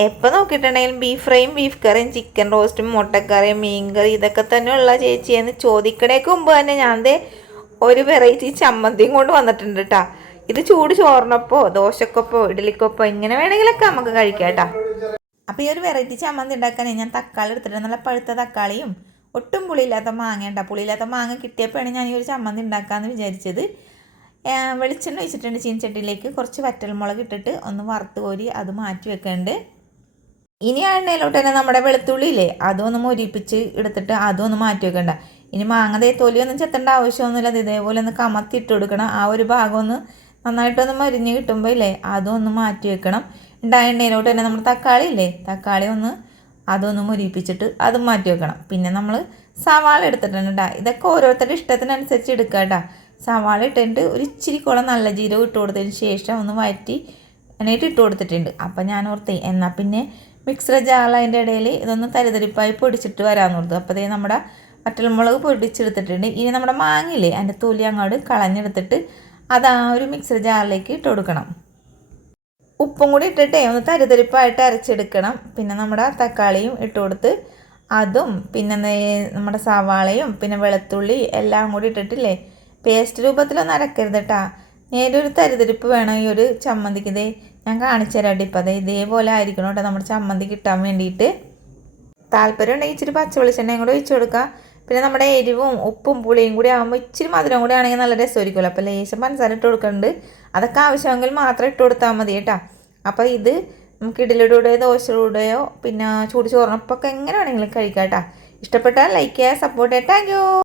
എപ്പോൾ നോക്കിയിട്ടുണ്ടെങ്കിലും ബീഫ് ഫ്രൈയും ബീഫ് കറിയും ചിക്കൻ റോസ്റ്റും മുട്ടക്കറിയും മീൻകറി ഇതൊക്കെ തന്നെയുള്ള ചേച്ചിയെന്ന് ചോദിക്കണേക്ക് മുമ്പ് തന്നെ ഞാൻ ഒരു വെറൈറ്റി ചമ്മന്തിയും കൊണ്ട് വന്നിട്ടുണ്ട് കേട്ടോ. ഇത് ചൂട് ചോറിനൊപ്പോ ദോശക്കൊപ്പോ ഇഡലിക്കൊപ്പോ ഇങ്ങനെ വേണമെങ്കിലൊക്കെ നമുക്ക് കഴിക്കാം കേട്ടോ. അപ്പോൾ ഈ ഒരു വെറൈറ്റി ചമ്മന്തി ഉണ്ടാക്കാൻ ഞാൻ തക്കാളി എടുത്തിട്ട് നല്ല പഴുത്ത തക്കാളിയും ഒട്ടും പുളിയില്ലാത്ത മാങ്ങ കേട്ടോ. പുളിയില്ലാത്ത മാങ്ങ കിട്ടിയപ്പോഴാണ് ഞാൻ ഈ ഒരു ചമ്മന്തി ഉണ്ടാക്കാമെന്ന് വിചാരിച്ചത്. വെളിച്ചെണ്ണ ഒഴിച്ചിട്ടുണ്ട് ചീനച്ചട്ടിയിലേക്ക്. കുറച്ച് വറ്റൽമുളക് ഇട്ടിട്ട് ഒന്ന് വറുത്ത് കോരി അത് മാറ്റി വെക്കുന്നുണ്ട്. ഇനി ആ എണ്ണയിലോട്ട് തന്നെ നമ്മുടെ വെളുത്തുള്ളിയില്ലേ അതൊന്ന് മൊരിപ്പിച്ച് എടുത്തിട്ട് അതൊന്ന് മാറ്റി വെക്കണ്ട. ഇനി മാങ്ങ തൊലിയൊന്നും ചെത്തേണ്ട ആവശ്യമൊന്നുമില്ല. അത് ഇതേപോലെ ഒന്ന് കമത്തിയിട്ട് കൊടുക്കണം. ആ ഒരു ഭാഗം ഒന്ന് നന്നായിട്ടൊന്ന് മരിഞ്ഞ് കിട്ടുമ്പോൾ ഇല്ലേ അതൊന്ന് മാറ്റി വെക്കണം. ആ എണ്ണയിലോട്ട് തന്നെ നമ്മൾ തക്കാളി ഇല്ലേ തക്കാളി അതൊന്ന് മുരിപ്പിച്ചിട്ട് അതും മാറ്റി വെക്കണം. പിന്നെ നമ്മൾ സവാള എടുത്തിട്ടുണ്ട് കേട്ടോ. ഇതൊക്കെ ഓരോരുത്തരുടെ ഇഷ്ടത്തിനനുസരിച്ച് എടുക്കുക കേട്ടോ. സവാള ഇട്ടിട്ട് ഒരു ഇച്ചിരി കുളം നല്ല ജീരകം ഇട്ട് കൊടുത്തതിന് ശേഷം ഒന്ന് വഴറ്റി എണ്ണയിട്ട് ഇട്ട് കൊടുത്തിട്ടുണ്ട്. അപ്പം ഞാൻ ഓർത്തേ എന്നാൽ പിന്നെ മിക്സഡ് ജാറിൽ അതിൻ്റെ ഇടയിൽ ഇതൊന്ന് തരിതരിപ്പായി പൊടിച്ചിട്ട് വരാമെന്ന് ഓർത്തു. അപ്പോൾ നമ്മുടെ വറ്റൽമുളക് പൊടിച്ചെടുത്തിട്ടുണ്ട്. ഇനി നമ്മുടെ മാങ്ങയില്ലേ അതിൻ്റെ തൊലി അങ്ങോട്ട് കളഞ്ഞെടുത്തിട്ട് അത് ആ ഒരു മിക്സഡ് ജാറിലേക്ക് ഇട്ട് കൊടുക്കണം. ഉപ്പും കൂടി ഇട്ടിട്ടേ ഒന്ന് തരിതരിപ്പായിട്ട് അരച്ചെടുക്കണം. പിന്നെ നമ്മുടെ തക്കാളിയും ഇട്ട് കൊടുത്ത് അതും പിന്നെ നമ്മുടെ സവാളയും പിന്നെ വെളുത്തുള്ളി എല്ലാം കൂടി ഇട്ടിട്ടില്ലേ പേസ്റ്റ് രൂപത്തിലൊന്നും അരക്കരുത് കേട്ടോ. നേരെ ഒരു തരിതരിപ്പ് വേണം ഈ ഒരു ചമ്മന്തിക്ക്. ഇതേ ഞാൻ കാണിച്ചു തരാം ഇപ്പം അതെ ഇതേപോലെ ആയിരിക്കണം കേട്ടോ നമ്മുടെ ചമ്മന്തി കിട്ടാൻ വേണ്ടിയിട്ട്. താല്പര്യം ഉണ്ടെങ്കിൽ ഇച്ചിരി പച്ച വെളിച്ചെണ്ണയും കൂടെ ഒഴിച്ചു കൊടുക്കുക. പിന്നെ നമ്മുടെ എരിവും ഉപ്പും പുളിയും കൂടി ആകുമ്പോൾ ഇച്ചിരി മധുരം കൂടി ആണെങ്കിൽ നല്ല രസമായിരിക്കുമല്ലോ. അപ്പോൾ ലേശം പഞ്ചസാര ഇട്ട് കൊടുക്കുന്നുണ്ട്. അതൊക്കെ ആവശ്യമെങ്കിൽ മാത്രം ഇട്ട് കൊടുത്താൽ മതി കേട്ടോ. അപ്പോൾ ഇത് നമുക്ക് ഇഡലിയുടെയോ ദോശയുടെയോ പിന്നെ ചൂട് ചോറിനൊപ്പൊക്കെ എങ്ങനെ വേണമെങ്കിലും കഴിക്കാം കേട്ടോ. ഇഷ്ടപ്പെട്ടാൽ ലൈക്ക് ചെയ്യുക, സപ്പോർട്ട് ചെയ്യുക. Thank you.